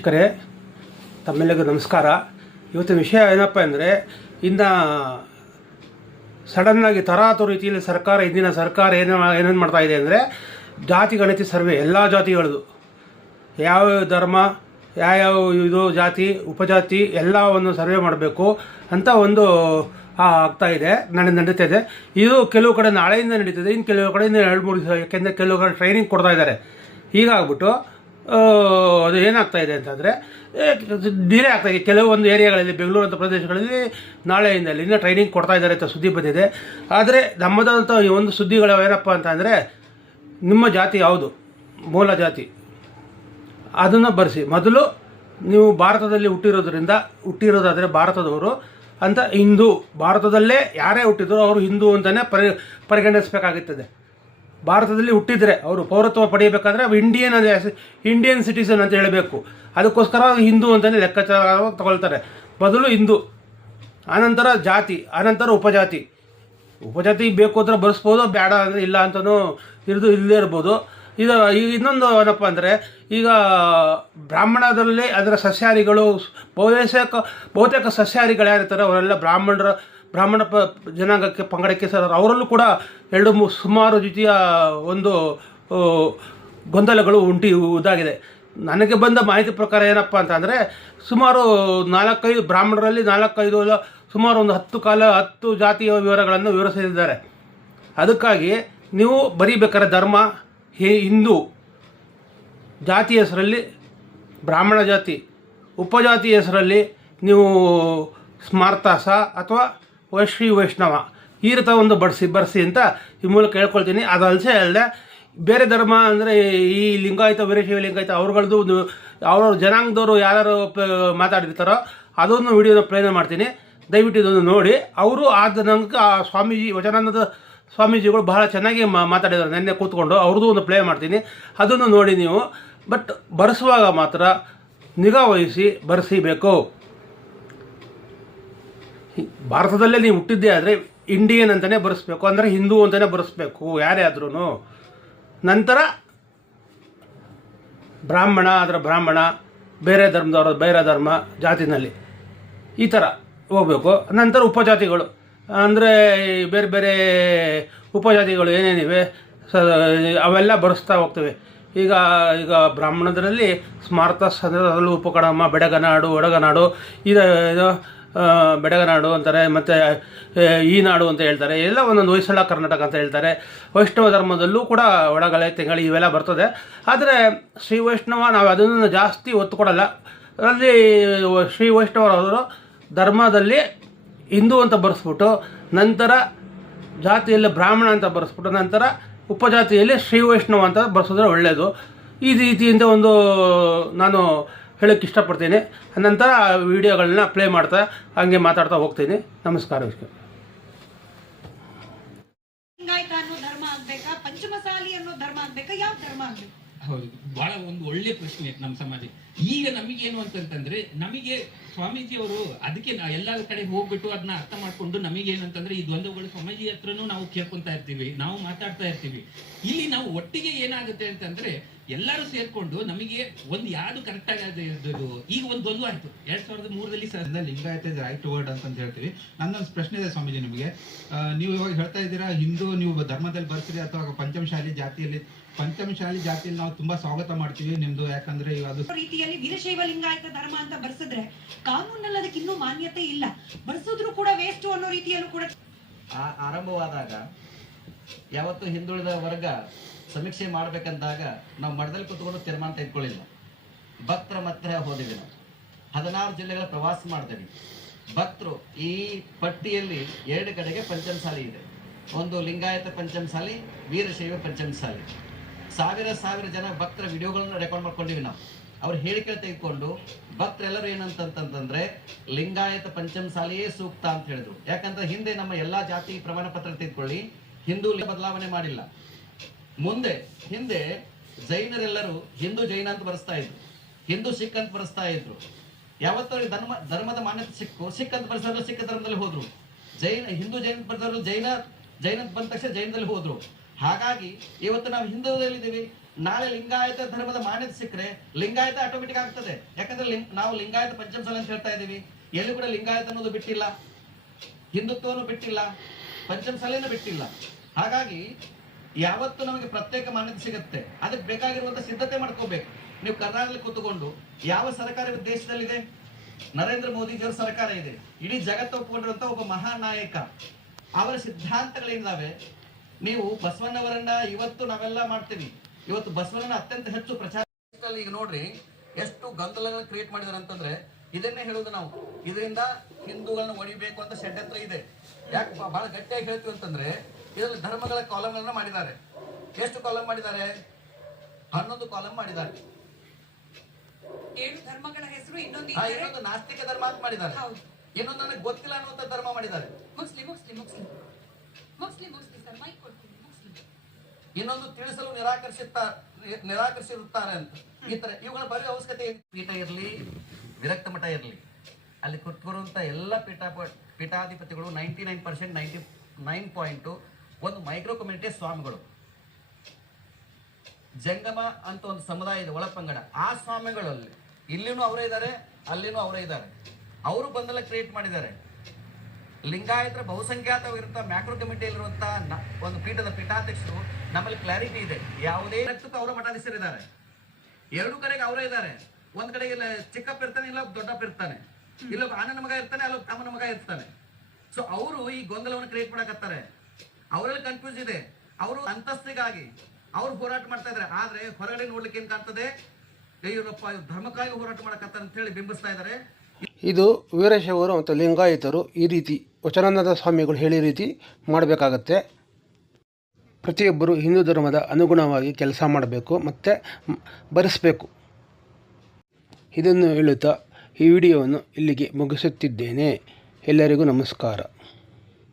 ವೀಕ್ಷಕರೇ, ತಮ್ಮೆಲ್ಲರಿಗೂ ನಮಸ್ಕಾರ. ಇವತ್ತಿನ ವಿಷಯ ಏನಪ್ಪ ಅಂದರೆ, ಇನ್ನು ಸಡನ್ನಾಗಿ ತರಾತು ರೀತಿಯಲ್ಲಿ ಸರ್ಕಾರ ಇಂದಿನ ಸರ್ಕಾರ ಏನು, ಏನೇನು ಮಾಡ್ತಾ ಇದೆ ಅಂದರೆ, ಜಾತಿ ಗಣತಿ ಸರ್ವೆ, ಎಲ್ಲ ಜಾತಿಗಳದು. ಯಾವ ಧರ್ಮ ಯಾವ್ಯಾವ ಇದು ಜಾತಿ, ಉಪಜಾತಿ ಎಲ್ಲವನ್ನು ಸರ್ವೆ ಮಾಡಬೇಕು ಅಂತ ಒಂದು ಆಗ್ತಾ ಇದೆ, ನಡೆ, ನಡೀತಾ ಇದೆ. ಇದು ಕೆಲವು ಕಡೆ ನಾಳೆಯಿಂದ ನಡೀತದೆ ಇನ್ನು ಕೆಲವು ಕಡೆ ಇನ್ನು ಎರಡು ಮೂರು ದಿವಸ, ಯಾಕೆಂದರೆ ಕೆಲವು ಕಡೆ ಟ್ರೈನಿಂಗ್ ಕೊಡ್ತಾ ಇದ್ದಾರೆ. ಹೀಗಾಗ್ಬಿಟ್ಟು ಅದು ಏನಾಗ್ತಾ ಇದೆ ಅಂತಂದರೆ ಡಿಲೇ ಆಗ್ತಾ ಇದೆ. ಕೆಲವೊಂದು ಏರಿಯಾಗಳಲ್ಲಿ ಬೆಂಗಳೂರು ಅಂತ ಪ್ರದೇಶಗಳಲ್ಲಿ ನಾಳೆಯಿಂದ ಇನ್ನೂ ಟ್ರೈನಿಂಗ್ ಕೊಡ್ತಾ ಇದ್ದಾರೆ ಅಂತ ಸುದ್ದಿ ಬಂದಿದೆ. ಆದರೆ ನಮ್ಮದಾದಂಥ ಈ ಒಂದು ಸುದ್ದಿಗಳು ಏನಪ್ಪ ಅಂತ ಅಂದರೆ ನಿಮ್ಮ ಜಾತಿ ಯಾವುದು? ಮೂಲ ಜಾತಿ. ಅದನ್ನು ಬರೆಸಿ. ಮೊದಲು ನೀವು ಭಾರತದಲ್ಲಿ ಹುಟ್ಟಿರೋದ್ರಿಂದ, ಹುಟ್ಟಿರೋದಾದರೆ ಭಾರತದವರು ಅಂತ ಹಿಂದೂ. ಭಾರತದಲ್ಲೇ ಯಾರೇ ಹುಟ್ಟಿದ್ರು ಅವರು ಹಿಂದೂ ಅಂತಲೇ ಪರಿ, ಪರಿಗಣಿಸಬೇಕಾಗುತ್ತದೆ. ಭಾರತದಲ್ಲಿ ಹುಟ್ಟಿದರೆ ಅವರು ಪೌರತ್ವ ಪಡೆಯಬೇಕಾದ್ರೆ ಇಂಡಿಯನ್ ಇಂಡಿಯನ್ ಸಿಟಿಸನ್ ಅಂತ ಹೇಳಬೇಕು. ಅದಕ್ಕೋಸ್ಕರ ಹಿಂದೂ ಅಂತಲೇ ಲೆಕ್ಕಾಚಾರವಾಗಿ ತಗೊಳ್ತಾರೆ. ಮೊದಲು ಹಿಂದೂ, ಆನಂತರ ಜಾತಿ, ಆನಂತರ ಉಪಜಾತಿ. ಉಪಜಾತಿ ಬೇಕು ಅಂದ್ರೆ ಬರೆಸ್ಬೋದು, ಬೇಡ ಅಂದರೆ ಇಲ್ಲ ಅಂತಲೂ ಇರ್ದು ಇಲ್ಲದೇ ಇರ್ಬೋದು. ಇದು ಇನ್ನೊಂದು ಏನಪ್ಪ ಅಂದರೆ, ಈಗ ಬ್ರಾಹ್ಮಣದಲ್ಲಿ ಅದರ ಸಸ್ಯಾಹಾರಿಗಳು, ಬಹುತೇಕ ಬಹುತೇಕ ಸಸ್ಯಾಹಾರಿಗಳು ಯಾರಿರ್ತಾರೆ, ಅವರೆಲ್ಲ ಬ್ರಾಹ್ಮಣರ ಬ್ರಾಹ್ಮಣ ಪ ಜನಾಂಗಕ್ಕೆ ಪಂಗಡಕ್ಕೆ ಸೇರೋರು. ಅವರಲ್ಲೂ ಕೂಡ ಎರಡು ಸುಮಾರು ರೀತಿಯ ಒಂದು ಗೊಂದಲಗಳು ಉಂಟಿ ಇದಾಗಿದೆ ನನಗೆ ಬಂದ ಮಾಹಿತಿ ಪ್ರಕಾರ ಏನಪ್ಪ ಅಂತ ಅಂದರೆ, ಸುಮಾರು ನಾಲ್ಕೈದು ಬ್ರಾಹ್ಮಣರಲ್ಲಿ ನಾಲ್ಕೈದು ಸುಮಾರು ಒಂದು ಹತ್ತು ಕಾಲ ಹತ್ತು ಜಾತಿಯ ವಿವರಗಳನ್ನು ವಿವರಿಸಿದ್ದಾರೆ. ಅದಕ್ಕಾಗಿ ನೀವು ಬರೀಬೇಕಾದ್ರೆ ಧರ್ಮ, ಹೇ, ಹಿಂದೂ, ಜಾತಿ ಹೆಸರಲ್ಲಿ ಬ್ರಾಹ್ಮಣ ಜಾತಿ, ಉಪಜಾತಿ ಹೆಸರಲ್ಲಿ ನೀವು ಸ್ಮಾರ್ತಾಸ ಅಥವಾ ವೈಶ್ರೀ ವೈಷ್ಣವ. ಈ ರೀತಿ ಒಂದು ಬಡಿಸಿ, ಬರೆಸಿ ಅಂತ ಈ ಮೂಲಕ ಹೇಳ್ಕೊಳ್ತೀನಿ. ಅದು ಅಲ್ಸೇ ಅಲ್ಲದೆ, ಬೇರೆ ಧರ್ಮ ಅಂದರೆ ಈ ಲಿಂಗಾಯತ, ವೀರಶೈವ ಲಿಂಗಾಯತ ಅವ್ರಗಳದ್ದು ಒಂದು ಅವ್ರವ್ರ ಜನಾಂಗದವರು ಯಾರು ಮಾತಾಡಿರ್ತಾರೋ ಅದೊಂದು ವಿಡಿಯೋನ ಪ್ಲೇನ ಮಾಡ್ತೀನಿ. ದಯವಿಟ್ಟು ಇದನ್ನು ನೋಡಿ. ಅವರು ಆ ಜನಾಂಗಕ್ಕೆ ಆ ಸ್ವಾಮೀಜಿ, ವಚನಾನಂದ ಸ್ವಾಮೀಜಿಗಳು ಬಹಳ ಚೆನ್ನಾಗಿ ಮಾತಾಡಿದ್ದಾರೆ. ನೆನ್ನೆ ಕೂತ್ಕೊಂಡು ಅವ್ರದ್ದು ಒಂದು ಪ್ಲೇ ಮಾಡ್ತೀನಿ. ಅದನ್ನು ನೋಡಿ ನೀವು. ಬಟ್ ಬರೆಸುವಾಗ ಮಾತ್ರ ನಿಗಾ ವಹಿಸಿ ಬರೆಸಿಬೇಕು ಭಾರತದಲ್ಲೇ ನೀವು ಹುಟ್ಟಿದ್ದೇ ಆದರೆ ಇಂಡಿಯನ್ ಅಂತಲೇ ಬರೆಸ್ಬೇಕು, ಅಂದರೆ ಹಿಂದೂ ಅಂತಲೇ ಬರೆಸ್ಬೇಕು, ಯಾರೇ ಆದ್ರೂ ನಂತರ ಬ್ರಾಹ್ಮಣ ಅದರ ಬ್ರಾಹ್ಮಣ, ಬೇರೆ ಧರ್ಮದವರ ಬೇರೆ ಧರ್ಮ, ಜಾತಿನಲ್ಲಿ. ಈ ಥರ ಹೋಗಬೇಕು. ನಂತರ ಉಪಜಾತಿಗಳು. ಅಂದರೆ ಬೇರೆ ಬೇರೆ ಉಪಜಾತಿಗಳು ಏನೇನಿವೆ, ಸ, ಅವೆಲ್ಲ ಬರೆಸ್ತಾ ಹೋಗ್ತವೆ. ಈಗ ಈಗ ಬ್ರಾಹ್ಮಣದರಲ್ಲಿ ಸ್ಮಾರತ ಅಂದರೆ ಉಪಕಡಮ್ಮ ಉಪಕಡಮ ಬೆಡಗನಾಡು, ಒಡಗನಾಡು ಇದು ಬೆಡಗನಾಡು ಅಂತಾರೆ, ಮತ್ತು ಈ ನಾಡು ಅಂತ ಹೇಳ್ತಾರೆ. ಎಲ್ಲ ಒಂದೊಂದು ಹೊಯ್ಸಳ ಕರ್ನಾಟಕ ಅಂತ ಹೇಳ್ತಾರೆ. ವೈಷ್ಣವ ಧರ್ಮದಲ್ಲೂ ಕೂಡ ಒಳಗಳೆ ತೆಂಗಳಿ ಇವೆಲ್ಲ ಬರ್ತದೆ. ಆದರೆ, ಶ್ರೀ ವೈಷ್ಣವ ನಾವು ಅದನ್ನು ಜಾಸ್ತಿ ಒತ್ತು ಕೊಡಲ್ಲ. ಅದರಲ್ಲಿ ಶ್ರೀ ವೈಷ್ಣವರವರು ಧರ್ಮದಲ್ಲಿ ಹಿಂದೂ ಅಂತ ಬರೆಸ್ಬಿಟ್ಟು, ನಂತರ ಜಾತಿಯಲ್ಲಿ ಬ್ರಾಹ್ಮಣ ಅಂತ ಬರೆಸ್ಬಿಟ್ಟು, ನಂತರ ಉಪಜಾತಿಯಲ್ಲಿ ಶ್ರೀ ವೈಷ್ಣವ ಅಂತ ಬರೆಸಿದ್ರೆ ಒಳ್ಳೆಯದು ಈ ರೀತಿಯಿಂದ ಒಂದು, ನಾನು ಹೇಳೋಕ್ಕೆ ಇಷ್ಟಪಡ್ತೀನಿ. ನಂತರ ವಿಡಿಯೋಗಳನ್ನ ಪ್ಲೇ ಮಾಡ್ತಾ ಹಂಗೆ ಮಾತಾಡ್ತಾ ಹೋಗ್ತೀನಿ. ನಮಸ್ಕಾರ ಧರ್ಮ ಆಗ್ಬೇಕಾ? ಪಂಚಮಸಾಲಿ ಅನ್ನೋ ಧರ್ಮ ಆಗ್ಬೇಕಾ? ಯಾವ ಧರ್ಮ ಆಗ್ಬೇಕು? ಹೌದು. ಬಹಳ ಒಂದು ಒಳ್ಳೆ ಪ್ರಶ್ನೆ ನಮ್ಮ ಸಮಾಜ ಈಗ ನಮಗೇನು ಅಂತಂತಂದ್ರೆ ನಮಗೆ ಸ್ವಾಮೀಜಿ ಅವರು ಅದಕ್ಕೆ ಎಲ್ಲ ಎಲ್ಲಾ ಕಡೆ ಹೋಗ್ಬಿಟ್ಟು ಅದನ್ನ ಅರ್ಥ ಮಾಡ್ಕೊಂಡು ನಮಗೇನಂತಂದ್ರೆ ಈ ದ್ವಂದ್ವಗಳು ಸ್ವಾಮೀಜಿ ಹತ್ರನೂ ನಾವು ಕೇಳ್ಕೊಂತ ಇರ್ತೀವಿ ನಾವು ಮಾತಾಡ್ತಾ ಇರ್ತೀವಿ. ಇಲ್ಲಿ ನಾವು ಒಟ್ಟಿಗೆ ಏನಾಗುತ್ತೆ ಅಂತಂದ್ರೆ ಎಲ್ಲರೂ ಸೇರ್ಕೊಂಡು ನಮಗೆ ಒಂದು ಯಾವ್ದು ಕರೆಕ್ಟ್ ಆಗಿ ಇದು ಈಗ ಒಂದು ದ್ವಂದ್ವ ಆಯ್ತು. ಎರಡ್ ಸಾವಿರದ ಮೂರರಲ್ಲಿ ಲಿಂಗಾಯತ ಇಸ್ ರೈಟ್ ವರ್ಡ್ ಅಂತ ಹೇಳ್ತೀವಿ. ನನ್ನೊಂದು ಪ್ರಶ್ನೆ ಇದೆ ಸ್ವಾಮೀಜಿ ನಿಮಗೆ. ನೀವು ಇವಾಗ ಹೇಳ್ತಾ ಇದ್ದೀರಾ ಹಿಂದೂ ನೀವು ಧರ್ಮದಲ್ಲಿ ಬರ್ತೀರಿ ಅಥವಾ ಪಂಚಮಶಾಲಿ ಜಾತಿಯಲ್ಲಿ ಪಂಚಮಶಾಲಿ ಜಾತಿಯಲ್ಲಿ ನಾವು ತುಂಬಾ ಸ್ವಾಗತ ಮಾಡ್ತೀವಿ ನಿಮ್ದು ಯಾಕಂದ್ರೆ ಇವಾಗ ಅದು ರೀತಿಯಲ್ಲಿ ವೀರಶೈವ ಲಿಂಗಾಯತ ಧರ್ಮ ಅಂತ ಬರ್ಸಿದ್ರೆ ಕಾನೂನಲ್ಲಿ ಅದಕ್ಕೆ ಇನ್ನೂ ಮಾನ್ಯತೆ ಇಲ್ಲ. ಬಳಸಿದ್ರು ಕೂಡ ವೇಸ್ಟ್ ಅನ್ನೋ ರೀತಿಯಲ್ಲೂ ಕೂಡ ಆರಂಭವಾದಾಗ ಯಾವತ್ತು ಹಿಂದುಳಿದ ವರ್ಗ ಸಮೀಕ್ಷೆ ಮಾಡ್ಬೇಕಂದಾಗ ನಾವು ಮಠದಲ್ಲಿ ಕೂತ್ಕೊಂಡು ತೀರ್ಮಾನ ತೆಗೆದುಕೊಳ್ಳಿಲ್ಲ. ಭಕ್ತರ ಮತ್ರ ಹೋದಿವಿ ನಾವು. ಹದಿನಾರು ಜಿಲ್ಲೆಗಳ ಪ್ರವಾಸ ಮಾಡ್ತೇವೆ. ಭಕ್ತರು ಈ ಪಟ್ಟಿಯಲ್ಲಿ ಎರಡು ಕಡೆಗೆ ಪಂಚಮಸಾಲಿ ಇದೆ. ಒಂದು ಲಿಂಗಾಯತ ಪಂಚಮಸಾಲಿ, ವೀರಶೈವ ಪಂಚಮಸಾಲಿ. ಸಾವಿರ ಸಾವಿರ ಜನ ಭಕ್ತರ ವಿಡಿಯೋಗಳನ್ನು ರೆಕಾರ್ಡ್ ಮಾಡ್ಕೊಂಡಿವಿ ನಾವು. ಅವ್ರ ಹೇಳಿಕೆ ತೆಗೆದುಕೊಂಡು, ಭಕ್ತರೆಲ್ಲರೂ ಏನಂತಂತಂದ್ರೆ, ಲಿಂಗಾಯತ ಪಂಚಮಸಾಲಿಯೇ ಸೂಕ್ತ ಅಂತ ಹೇಳಿದ್ರು. ಯಾಕಂದ್ರೆ ಹಿಂದೆ ನಮ್ಮ ಎಲ್ಲಾ ಜಾತಿ ಪ್ರಮಾಣ ಪತ್ರ ತೆಗೆದುಕೊಳ್ಳಿ, ಹಿಂದೂ ಬದಲಾವಣೆ ಮಾಡಿಲ್ಲ. ಮುಂದೆ, ಹಿಂದೆ ಜೈನರೆಲ್ಲರೂ ಹಿಂದೂ ಜೈನ ಅಂತ ಬರೆಸ್ತಾ ಇದ್ರು. ಹಿಂದೂ ಸಿಖ್ ಅಂತ ಬರೆಸ್ತಾ ಇದ್ರು. ಯಾವತ್ತೂ ಧರ್ಮ, ಧರ್ಮದ ಮಾನ್ಯತೆ ಸಿಕ್ಕು, ಸಿಖ್ ಅಂತ ಬರೆಸೋರು ಸಿಖ್ ಧರ್ಮದಲ್ಲಿ ಹೋದ್ರು. ಜೈನ, ಹಿಂದೂ ಜೈನ ಬರೆದವರು ಜೈನ ಜೈನ ಬಂದ ತಕ್ಷಣ ಜೈನದಲ್ಲಿ ಹೋದ್ರು. ಹಾಗಾಗಿ, ಇವತ್ತು ನಾವು ಹಿಂದೂದಲ್ಲಿದ್ದೀವಿ. ನಾಳೆ ಲಿಂಗಾಯತ ಧರ್ಮದ ಮಾನ್ಯತೆ ಸಿಕ್ಕರೆ ಲಿಂಗಾಯತ ಆಟೋಮೆಟಿಕ್ ಆಗ್ತದೆ. ಯಾಕಂದ್ರೆ ನಾವು ಲಿಂಗಾಯತ ಪಂಚಮಸಾಲ ಅಂತ ಹೇಳ್ತಾ ಇದೀವಿ ಎಲ್ಲಿ ಕೂಡ ಲಿಂಗಾಯತ ಅನ್ನೋದು ಬಿಟ್ಟಿಲ್ಲ. ಹಿಂದುತ್ವವನ್ನು ಬಿಟ್ಟಿಲ್ಲ. ಪಂಚಮಸಾಲೆಯನ್ನು ಬಿಟ್ಟಿಲ್ಲ. ಹಾಗಾಗಿ ಯಾವತ್ತು ನಮಗೆ ಪ್ರತ್ಯೇಕ ಮಾನ್ಯತೆ ಸಿಗುತ್ತೆ. ಅದಕ್ಕೆ ಬೇಕಾಗಿರುವಂತಹ ಸಿದ್ಧತೆ ಮಾಡ್ಕೋಬೇಕು. ನೀವು ಕರ್ನಾಟಕದಲ್ಲಿ ಕೂತ್ಕೊಂಡು ಯಾವ ಸರ್ಕಾರ ದೇಶದಲ್ಲಿದೆ? ನರೇಂದ್ರ ಮೋದಿಜಿಯವರ ಸರ್ಕಾರ ಇದೆ. ಇಡೀ ಜಗತ್ತು ಒಪ್ಕೊಂಡಿರುವಂತ ಒಬ್ಬ ಮಹಾನ್ ನಾಯಕ ಅವರ ಸಿದ್ಧಾಂತಗಳೇನಿದಾವೆ ನೀವು ಬಸವಣ್ಣವರನ್ನ ಇವತ್ತು ನಾವೆಲ್ಲ ಮಾಡ್ತೀವಿ. ಇವತ್ತು ಬಸವಣ್ಣನ ಅತ್ಯಂತ ಹೆಚ್ಚು ಪ್ರಚಾರ ಈಗ ನೋಡ್ರಿ ಎಷ್ಟು ಗೊಂದಲಗಳನ್ನ ಕ್ರಿಯೇಟ್ ಮಾಡಿದಾರೆ ಅಂತಂದ್ರೆ ಇದನ್ನೇ ಹೇಳುದು ನಾವು. ಇದರಿಂದ ಹಿಂದೂಗಳನ್ನ ಒಡಿಬೇಕು ಅಂತ ಷಡ್ಯಂತ್ರ ಇದೆ. ಯಾಕೆ ಬ- ಬಹಳ ಗಟ್ಟಿಯಾಗಿ ಹೇಳ್ತೀವಿ ಅಂತಂದ್ರೆ ಇದರಲ್ಲಿ ಧರ್ಮಗಳ ಕಾಲಮ್ಗಳನ್ನ ಮಾಡಿದ್ದಾರೆ. ಎಷ್ಟು ಕಾಲಮ್ ಮಾಡಿದ್ದಾರೆ? ಹನ್ನೊಂದು ಕಾಲಮ್ ಮಾಡಿದ್ದಾರೆ. ಏಳು ಧರ್ಮಗಳ ಹೆಸರು ಇನ್ನೊಂದು ಇನ್ನೊಂದು ನಾಸ್ತಿಕ ಧರ್ಮ ಅಂತ ಮಾಡಿದ್ದಾರೆ. ಹೌದು. ಇನ್ನೊಂದು ನನಗೆ ಗೊತ್ತಿಲ್ಲ ಅನ್ನುವಂತ ಧರ್ಮ ಮಾಡಿದ್ದಾರೆ. Muslim Muslim Muslim Muslim Muslim sir mic ಕೊಡ್ತೀನಿ. ಮುಸ್ಲಿಂ ಇನ್ನೊಂದು ತಿಳಿಸಲು ನಿರಾಕರಿಸುತ್ತ ನಿರಾಕರಿಸಿರುತ್ತಾರೆ ಅಂತ. ಈ ತರ ಇವುಗಳ ಬರೆಯ ಅವಶ್ಯಕತೆ ಪೀಠ ಇರಲಿ, ವಿರಕ್ತ ಮಠ ಇರಲಿ. ಅಲ್ಲಿ ಕುತ್ಕೊರುವಂತ ಎಲ್ಲ ಪೀಠ, ಪೀಠಾಧಿಪತಿಗಳು ninety nine percent ninety nine point ಒಂದು ಮೈಕ್ರೋ ಕಮ್ಯುನಿಟಿ ಸ್ವಾಮಿಗಳು. ಜಂಗಮ ಅಂತ ಒಂದು ಸಮುದಾಯ ಇದೆ, ಒಳಪಂಗಡ. ಆ ಸ್ವಾಮಿಗಳಲ್ಲಿ ಇಲ್ಲಿನೂ ಅವರೇ ಇದ್ದಾರೆ, ಅಲ್ಲಿನೂ ಅವರೇ ಇದ್ದಾರೆ. ಅವರು ಬಂದಲ್ಲ ಕ್ರಿಯೇಟ್ ಮಾಡಿದ್ದಾರೆ. ಲಿಂಗಾಯತರ ಬಹುಸಂಖ್ಯಾತವಾಗಿರುವಂಥ ಮ್ಯಾಕ್ರೋ ಕಮಿಟಿಯಲ್ಲಿರುವಂಥ ಒಂದು ಪೀಠದ ಪೀಠಾಧ್ಯಕ್ಷರು ನಮ್ಮಲ್ಲಿ ಕ್ಲಾರಿಟಿ ಇದೆ. ಯಾವುದೇ ರಕ್ತಕ್ಕೂ ಅವರ ಮಠಾಧೀಶರಿದ್ದಾರೆ ಎರಡು ಕಡೆಗೆ ಅವರೇ ಇದ್ದಾರೆ. ಒಂದ್ ಕಡೆಗೆ ಇಲ್ಲ, ಚಿಕ್ಕಪ್ಪ ಇರ್ತಾನೆ, ಇಲ್ಲ ದೊಡ್ಡಪ್ಪ ಇರ್ತಾನೆ. ಇಲ್ಲ ಅಣ್ಣನ ಮಗ ಇರ್ತಾನೆ ಅಲ್ಲ ತಮ್ಮನ ಮಗ ಇರ್ತಾನೆ. ಸೊ ಅವರು ಈ ಗೊಂದಲವನ್ನು ಕ್ರಿಯೇಟ್ ಮಾಡಕತ್ತಾರೆ. ಅವರಲ್ಲಿ ಕನ್ಫ್ಯೂಸ್ ಇದೆ. ಅವರು ಅಂತಸ್ತಿಗಾಗಿ ಅವ್ರು ಹೋರಾಟ ಮಾಡ್ತಾ ಇದ್ದಾರೆ. ಆದ್ರೆ ಹೊರಗಡೆ ನೋಡ್ಲಿಕ್ಕೆ ಏನ್ ಕಾಣ್ತದೆ? ಇವ್ರು ಧರ್ಮಕ್ಕಾಗಿ ಹೋರಾಟ ಮಾಡಕತ್ತಾರೆ ಅಂತ ಹೇಳಿ ಬಿಂಬಿಸ್ತಾ ಇದ್ದಾರೆ. ಇದು ವೀರಶೈವರು ಮತ್ತು ಲಿಂಗಾಯತರು ಈ ರೀತಿ ವಚನಾನಂದ ಸ್ವಾಮಿಗಳು ಹೇಳಿ ರೀತಿ ಮಾಡಬೇಕಾಗತ್ತೆ. ಪ್ರತಿಯೊಬ್ಬರು ಹಿಂದೂ ಧರ್ಮದ ಅನುಗುಣವಾಗಿ ಕೆಲಸ ಮಾಡಬೇಕು ಮತ್ತು ಬರೆಸಬೇಕು. ಇದನ್ನು ಹೇಳುತ್ತಾ ಈ ವಿಡಿಯೋವನ್ನು ಇಲ್ಲಿಗೆ ಮುಗಿಸುತ್ತಿದ್ದೇನೆ. ಎಲ್ಲರಿಗೂ ನಮಸ್ಕಾರ.